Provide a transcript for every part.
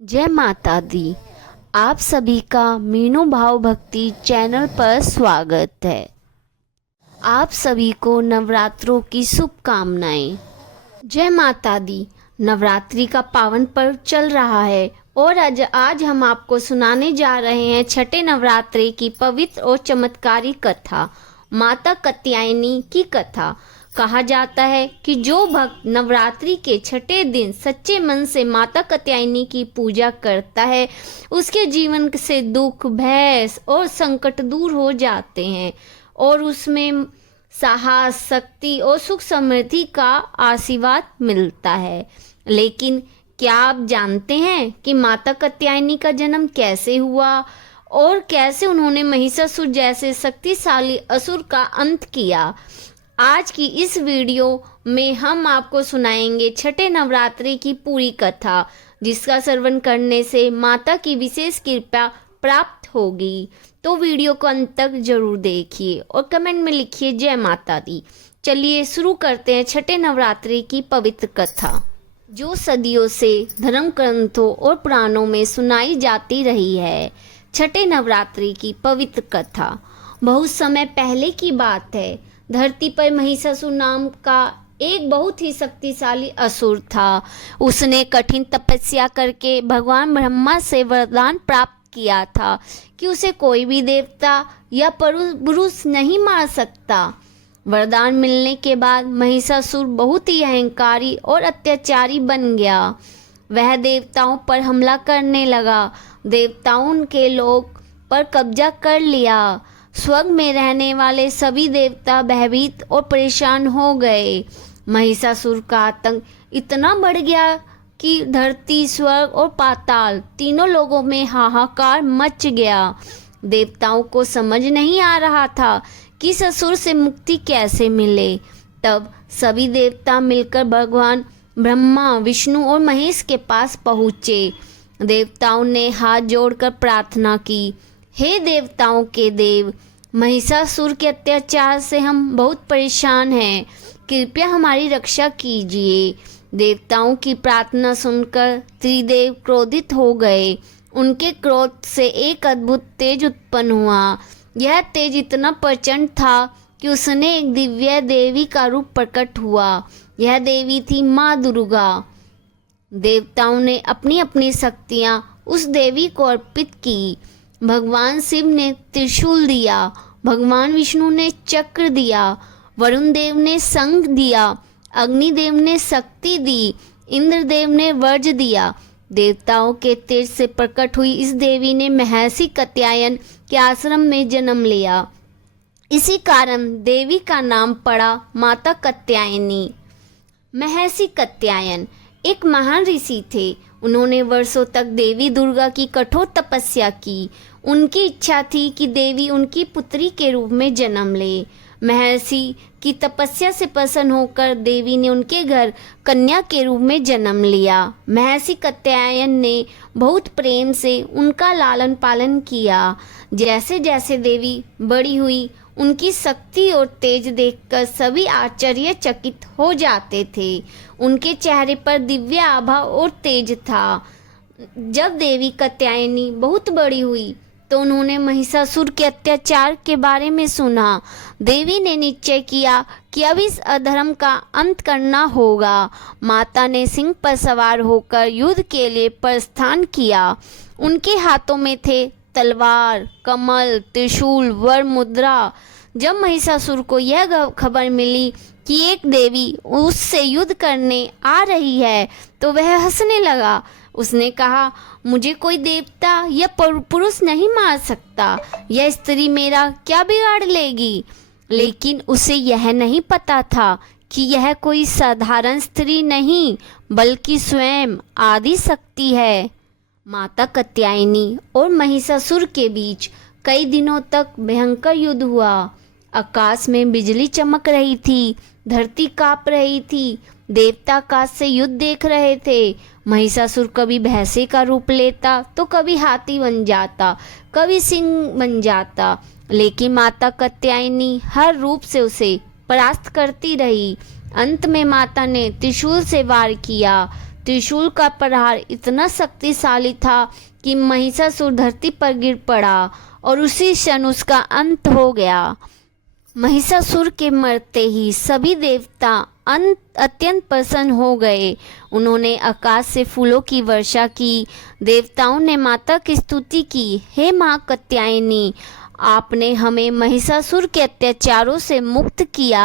जय माता दी। आप सभी का मीनू भाव भक्ति चैनल पर स्वागत है। आप सभी को नवरात्रों की शुभकामनाएं। जय माता दी। नवरात्रि का पावन पर्व चल रहा है और आज हम आपको सुनाने जा रहे हैं छठे नवरात्रि की पवित्र और चमत्कारी कथा, माता कात्यायनी की कथा। कहा जाता है कि जो भक्त नवरात्रि के छठे दिन सच्चे मन से माता कात्यायनी की पूजा करता है, उसके जीवन से दुख, भय और संकट दूर हो जाते हैं और उसमें साहस, शक्ति और सुख समृद्धि का आशीर्वाद मिलता है। लेकिन क्या आप जानते हैं कि माता कात्यायनी का जन्म कैसे हुआ और कैसे उन्होंने महिषासुर जैसे शक्तिशाली असुर का अंत किया? आज की इस वीडियो में हम आपको सुनाएंगे छठे नवरात्रि की पूरी कथा, जिसका श्रवण करने से माता की विशेष कृपा प्राप्त होगी। तो वीडियो को अंत तक जरूर देखिए और कमेंट में लिखिए जय माता दी। चलिए शुरू करते हैं छठे नवरात्रि की पवित्र कथा, जो सदियों से धर्म ग्रंथों और पुराणों में सुनाई जाती रही है। छठे नवरात्रि की पवित्र कथा बहुत समय पहले की बात है। धरती पर महिषासुर नाम का एक बहुत ही शक्तिशाली असुर था। उसने कठिन तपस्या करके भगवान ब्रह्मा से वरदान प्राप्त किया था कि उसे कोई भी देवता या पुरुष नहीं मार सकता। वरदान मिलने के बाद महिषासुर बहुत ही अहंकारी और अत्याचारी बन गया। वह देवताओं पर हमला करने लगा, देवताओं के लोक पर कब्जा कर लिया। स्वर्ग में रहने वाले सभी देवता भयभीत और परेशान हो गए। महिषासुर का आतंक इतना बढ़ गया कि धरती, स्वर्ग और पाताल तीनों लोगों में हाहाकार मच गया। देवताओं को समझ नहीं आ रहा था कि इस असुर से मुक्ति कैसे मिले। तब सभी देवता मिलकर भगवान ब्रह्मा, विष्णु और महेश के पास पहुँचे। देवताओं ने हाथ जोड़कर प्रार्थना की, हे देवताओं के देव, महिषासुर के अत्याचार से हम बहुत परेशान हैं, कृपया हमारी रक्षा कीजिए। देवताओं की प्रार्थना सुनकर त्रिदेव क्रोधित हो गए। उनके क्रोध से एक अद्भुत तेज उत्पन्न हुआ। यह तेज इतना प्रचंड था कि उसने एक दिव्य देवी का रूप प्रकट हुआ। यह देवी थी माँ दुर्गा। देवताओं ने अपनी अपनी शक्तियाँ उस देवी को अर्पित की। भगवान शिव ने त्रिशूल दिया, भगवान विष्णु ने चक्र दिया, वरुण देव ने शंख दिया, अग्निदेव ने शक्ति दी, इंद्रदेव ने वज्र दिया। देवताओं के तेज से प्रकट हुई इस देवी ने महर्षि कात्यायन के आश्रम में जन्म लिया। इसी कारण देवी का नाम पड़ा माता कात्यायनी। महर्षि कात्यायन एक महान ऋषि थे। उन्होंने वर्षों तक देवी दुर्गा की कठोर तपस्या की। उनकी इच्छा थी कि देवी उनकी पुत्री के रूप में जन्म ले। महर्षि की तपस्या से प्रसन्न होकर देवी ने उनके घर कन्या के रूप में जन्म लिया। महर्षि कात्यायन ने बहुत प्रेम से उनका लालन पालन किया। जैसे जैसे देवी बड़ी हुई, उनकी शक्ति और तेज देखकर सभी आश्चर्यचकित हो जाते थे। उनके चेहरे पर दिव्य आभा और तेज था। जब देवी कात्यायनी बहुत बड़ी हुई तो उन्होंने महिषासुर के अत्याचार के बारे में सुना। देवी ने निश्चय किया कि अब इस अधर्म का अंत करना होगा। माता ने सिंह पर सवार होकर युद्ध के लिए प्रस्थान किया। उनके हाथों में थे तलवार, कमल, त्रिशूल, वर मुद्रा। जब महिषासुर को यह खबर मिली कि एक देवी उससे युद्ध करने आ रही है तो वह हंसने लगा। उसने कहा, मुझे कोई देवता या पुरुष नहीं मार सकता। यह स्त्री मेरा क्या बिगाड़ लेगी? लेकिन उसे यह नहीं पता था कि यह कोई साधारण स्त्री नहीं, बल्कि स्वयं आदि शक्ति है। माता कात्यायनी और महिषासुर के बीच कई दिनों तक भयंकर युद्ध हुआ। आकाश में बिजली चमक रही थी, धरती कांप रही थी। देवता आकाश से युद्ध देख रहे थे। महिषासुर कभी भैंसे का रूप लेता तो कभी हाथी बन जाता, कभी सिंह बन जाता, लेकिन माता कात्यायनी हर रूप से उसे परास्त करती रही। अंत में माता ने त्रिशूल से वार किया त्रिशूल का प्रहार इतना शक्तिशाली था कि महिषासुर धरती पर गिर पड़ा और उसी क्षण उसका अंत हो गया। महिषासुर के मरते ही सभी देवता अत्यंत प्रसन्न हो गए। उन्होंने आकाश से फूलों की वर्षा की। देवताओं ने माता की स्तुति की, हे माँ कात्यायनी, आपने हमें महिषासुर के अत्याचारों से मुक्त किया।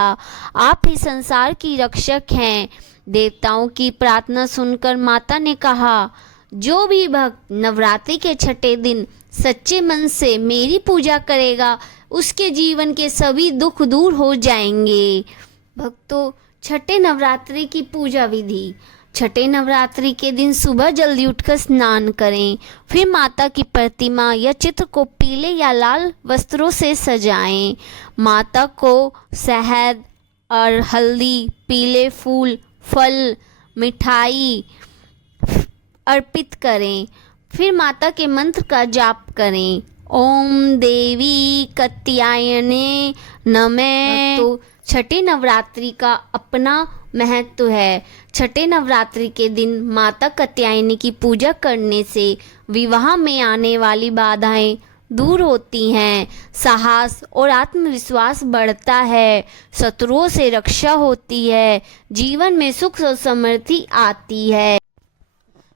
आप ही संसार की रक्षक हैं। देवताओं की प्रार्थना सुनकर माता ने कहा, जो भी भक्त नवरात्रि के छठे दिन सच्चे मन से मेरी पूजा करेगा उसके जीवन के सभी दुख दूर हो जाएंगे। भक्तों, छठे नवरात्रि की पूजा विधि। छठे नवरात्रि के दिन सुबह जल्दी उठकर स्नान करें। फिर माता की प्रतिमा या चित्र को पीले या लाल वस्त्रों से सजाएं। माता को शहद और हल्दी, पीले फूल, फल, मिठाई अर्पित करें। फिर माता के मंत्र का जाप करें, ओम देवी कात्यायने नमः। तो छठे नवरात्रि का अपना महत्व है। छठे नवरात्रि के दिन माता कात्यायनी की पूजा करने से विवाह में आने वाली बाधाएं दूर होती हैं, साहस और आत्मविश्वास बढ़ता है, शत्रुओं से रक्षा होती है, जीवन में सुख और समृद्धि आती है।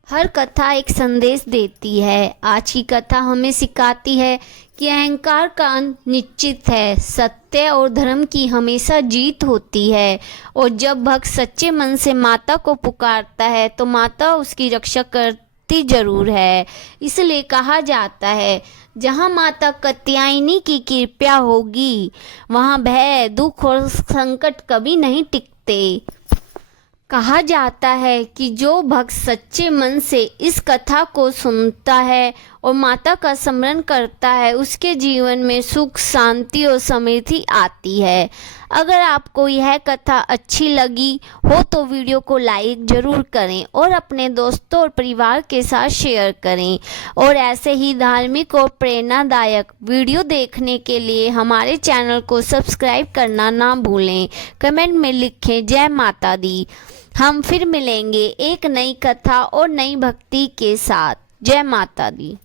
हर कथा एक संदेश देती है। आज की कथा हमें सिखाती है कि अहंकार का अंत निश्चित है, सत्य और धर्म की हमेशा जीत होती है, और जब भक्त सच्चे मन से माता को पुकारता है तो माता उसकी रक्षा करती जरूर है। इसलिए कहा जाता है, जहाँ माता कात्यायनी की कृपा होगी वहाँ भय, दुख और संकट कभी नहीं टिकते। कहा जाता है कि जो भक्त सच्चे मन से इस कथा को सुनता है और माता का स्मरण करता है उसके जीवन में सुख, शांति और समृद्धि आती है। अगर आपको यह कथा अच्छी लगी हो तो वीडियो को लाइक जरूर करें और अपने दोस्तों और परिवार के साथ शेयर करें। और ऐसे ही धार्मिक और प्रेरणादायक वीडियो देखने के लिए हमारे चैनल को सब्सक्राइब करना ना भूलें। कमेंट में लिखें जय माता दी। हम फिर मिलेंगे एक नई कथा और नई भक्ति के साथ। जय माता दी।